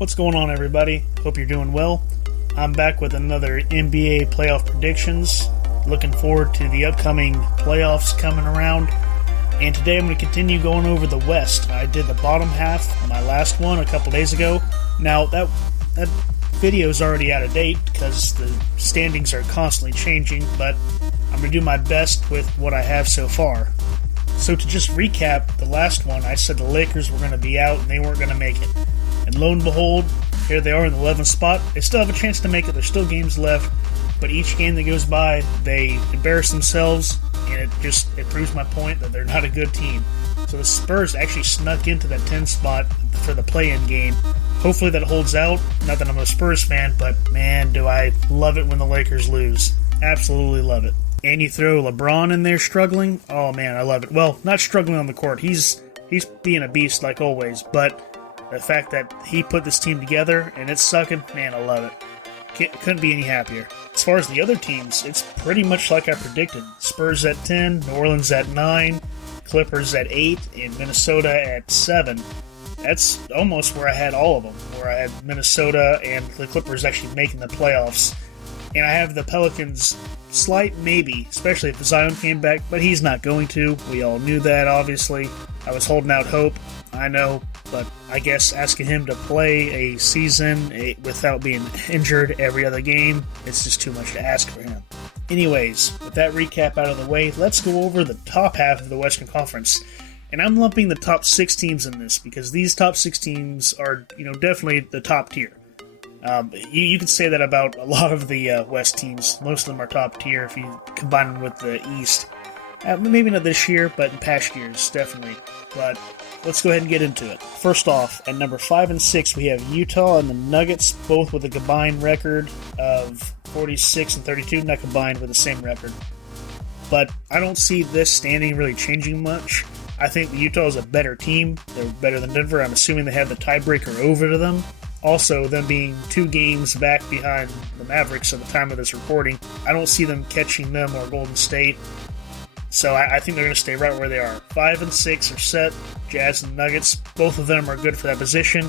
What's going on, everybody? Hope you're doing well. I'm back with another NBA playoff predictions. Looking forward to the upcoming playoffs coming around. And today I'm going to continue going over the West. I did the bottom half, my last one, a couple days ago. Now, that video is already out of date because the standings are constantly changing, but I'm going to do my best with what I have so far. So to just recap the last one, I said the Lakers were going to be out and they weren't going to make it. And lo and behold, here they are in the 11th spot. They still have a chance to make it. There's still games left. But each game that goes by, they embarrass themselves, and it proves my point that they're not a good team. So the Spurs actually snuck into that 10th spot for the play-in game. Hopefully that holds out. Not that I'm a Spurs fan, but man, do I love it when the Lakers lose. Absolutely love it. And you throw LeBron in there struggling. Oh man, I love it. Well, not struggling on the court. He's being a beast like always, but the fact that he put this team together and it's sucking, man, I love it. Couldn't be any happier. As far as the other teams, it's pretty much like I predicted. Spurs at 10, New Orleans at 9, Clippers at 8, and Minnesota at 7. That's almost where I had all of them, where I had Minnesota and the Clippers actually making the playoffs. And I have the Pelicans slight maybe, especially if Zion came back, but he's not going to. We all knew that, obviously. I was holding out hope, I know, but I guess asking him to play a season without being injured every other game, it's just too much to ask for him. Anyways, with that recap out of the way, let's go over the top half of the Western Conference. And I'm lumping the top 6 teams in this because these top 6 teams are, definitely the top tier. You could say that about a lot of the West teams. Most of them are top tier if you combine them with the East. Maybe not this year, but in past years, definitely. But let's go ahead and get into it. First off, at number 5 and 6, we have Utah and the Nuggets, both with a combined record of 46 and 32, not combined with the same record. But I don't see this standing really changing much. I think Utah is a better team. They're better than Denver. I'm assuming they have the tiebreaker over to them. Also, them being 2 games back behind the Mavericks at the time of this recording, I don't see them catching them or Golden State. So I think they're going to stay right where they are. 5 and 6 are set. Jazz and Nuggets, both of them are good for that position.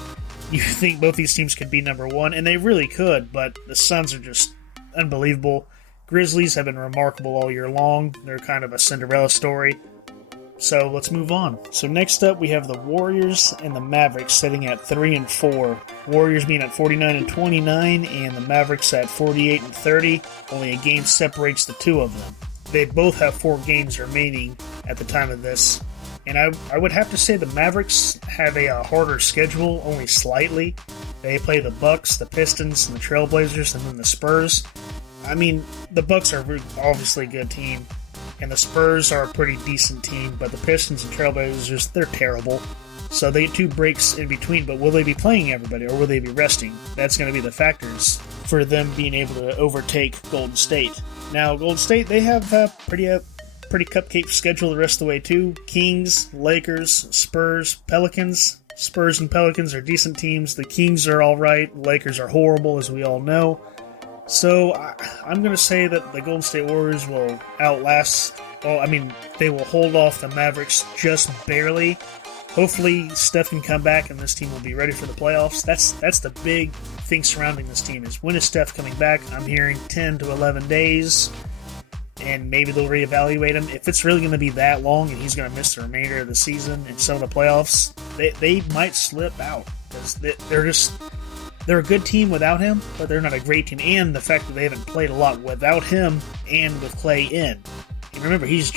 You think both these teams could be number 1, and they really could, but the Suns are just unbelievable. Grizzlies have been remarkable all year long. They're kind of a Cinderella story. So let's move on. So next up, we have the Warriors and the Mavericks sitting at 3 and 4. Warriors being at 49 and 29, and the Mavericks at 48 and 30. Only a game separates the two of them. They both have 4 games remaining at the time of this. And I would have to say the Mavericks have a harder schedule, only slightly. They play the Bucks, the Pistons, and the Trailblazers, and then the Spurs. I mean, the Bucks are obviously a good team, and the Spurs are a pretty decent team, but the Pistons and Trailblazers, they're terrible. So they get 2 breaks in between, but will they be playing everybody, or will they be resting? That's going to be the factors for them being able to overtake Golden State. Now, Golden State, they have a pretty cupcake schedule the rest of the way, too. Kings, Lakers, Spurs, Pelicans. Spurs and Pelicans are decent teams. The Kings are all right. Lakers are horrible, as we all know. So, I'm going to say that the Golden State Warriors will outlast... they will hold off the Mavericks just barely. Hopefully, Steph can come back and this team will be ready for the playoffs. That's the big thing surrounding this team is when is Steph coming back? I'm hearing 10 to 11 days, and maybe they'll reevaluate him. If it's really going to be that long and he's going to miss the remainder of the season and some of the playoffs, they might slip out because they're a good team without him, but they're not a great team. And the fact that they haven't played a lot without him and with Clay in. And remember, he's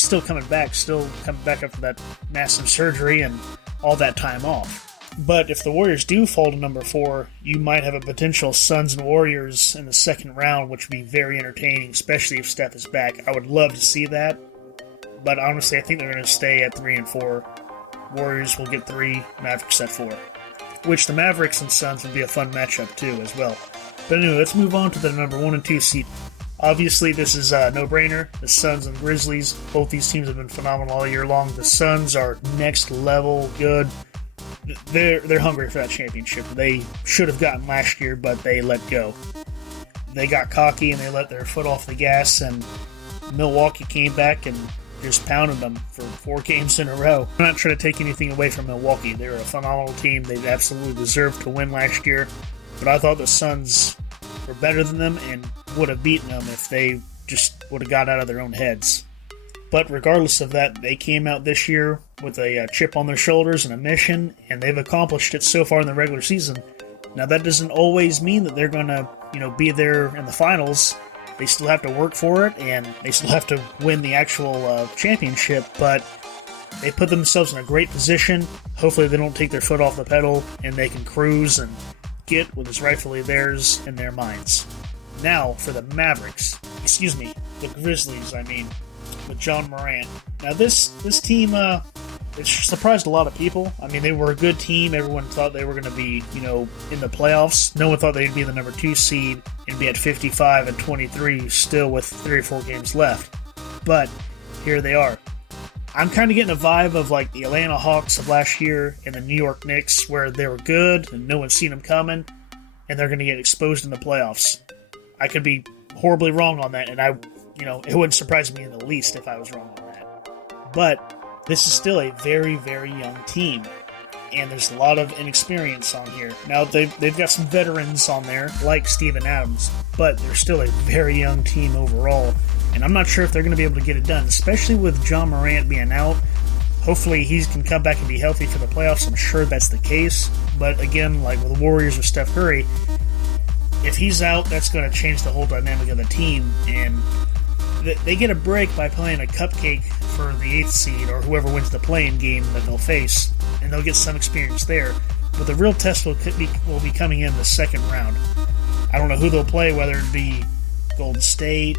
still coming back after that massive surgery and all that time off. But if the Warriors do fall to number 4, you might have a potential Suns and Warriors in the second round, which would be very entertaining, especially if Steph is back. I would love to see that. But honestly, I think they're going to stay at 3 and 4. Warriors will get 3, Mavericks at 4. Which the Mavericks and Suns would be a fun matchup too, as well. But anyway, let's move on to the number 1 and 2 seed. Obviously, this is a no-brainer. The Suns and Grizzlies, both these teams have been phenomenal all year long. The Suns are next level good. They're hungry for that championship. They should have gotten last year, but they let go. They got cocky and they let their foot off the gas, and Milwaukee came back and just pounded them for 4 games in a row. I'm not trying to take anything away from Milwaukee. They're a phenomenal team. They absolutely deserved to win last year. But I thought the Suns were better than them and would have beaten them if they just would have got out of their own heads. But regardless of that, they came out this year with a chip on their shoulders and a mission, and they've accomplished it so far in the regular season. Now, that doesn't always mean that they're going to, be there in the finals. They still have to work for it, and they still have to win the actual championship, but they put themselves in a great position. Hopefully they don't take their foot off the pedal, and they can cruise and get what is rightfully theirs in their minds. Now, for the the Grizzlies, with John Morant. Now, this team, it surprised a lot of people. They were a good team. Everyone thought they were going to be, in the playoffs. No one thought they'd be the number 2 seed and be at 55-23 still with 3 or 4 games left. But here they are. I'm kind of getting a vibe of like the Atlanta Hawks of last year and the New York Knicks, where they were good and no one's seen them coming, and they're going to get exposed in the playoffs. I could be horribly wrong on that, and it wouldn't surprise me in the least if I was wrong on that. But this is still a very, very young team, and there's a lot of inexperience on here. Now, they've got some veterans on there, like Steven Adams, but they're still a very young team overall, and I'm not sure if they're going to be able to get it done, especially with John Morant being out. Hopefully he can come back and be healthy for the playoffs. I'm sure that's the case, but again, like with the Warriors with Steph Curry, if he's out, that's going to change the whole dynamic of the team, and they get a break by playing a cupcake for the 8th seed or whoever wins the play-in game that they'll face, and they'll get some experience there. But the real test will be coming in the second round. I don't know who they'll play, whether it be Golden State,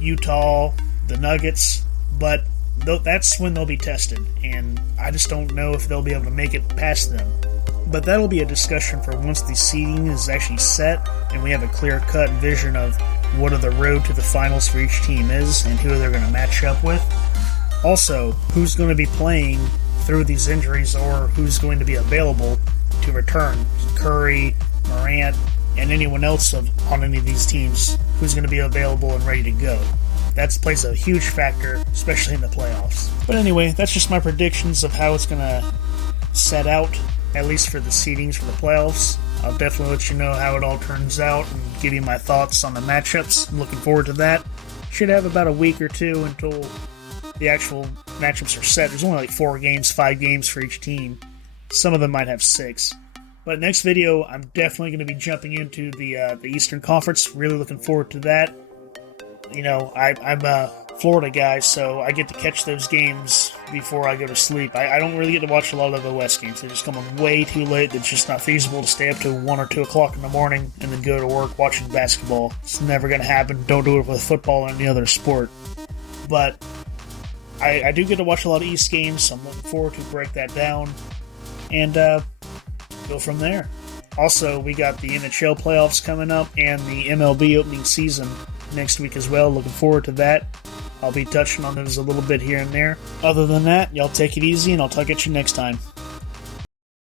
Utah, the Nuggets, but that's when they'll be tested, and I just don't know if they'll be able to make it past them. But that'll be a discussion for once the seeding is actually set and we have a clear-cut vision of what the road to the finals for each team is and who they're going to match up with. Also, who's going to be playing through these injuries or who's going to be available to return. Curry, Morant, and anyone else on any of these teams who's going to be available and ready to go. That plays a huge factor, especially in the playoffs. But anyway, that's just my predictions of how it's going to set out, at least for the seedings for the playoffs. I'll definitely let you know how it all turns out and give you my thoughts on the matchups. I'm looking forward to that. Should have about a week or two until the actual matchups are set. There's only like 4 games, 5 games for each team. Some of them might have 6. But next video, I'm definitely going to be jumping into the Eastern Conference. Really looking forward to that. I'm a Florida guy, so I get to catch those games before I go to sleep. I don't really get to watch a lot of the West games. They just come on way too late. It's just not feasible to stay up to 1 or 2 o'clock in the morning and then go to work watching basketball. It's never going to happen. Don't do it with football or any other sport. But I do get to watch a lot of East games, so I'm looking forward to break that down and go from there. Also, we got the NHL playoffs coming up and the MLB opening season next week as well. Looking forward to that. I'll be touching on those a little bit here and there. Other than that, y'all take it easy, and I'll talk at you next time.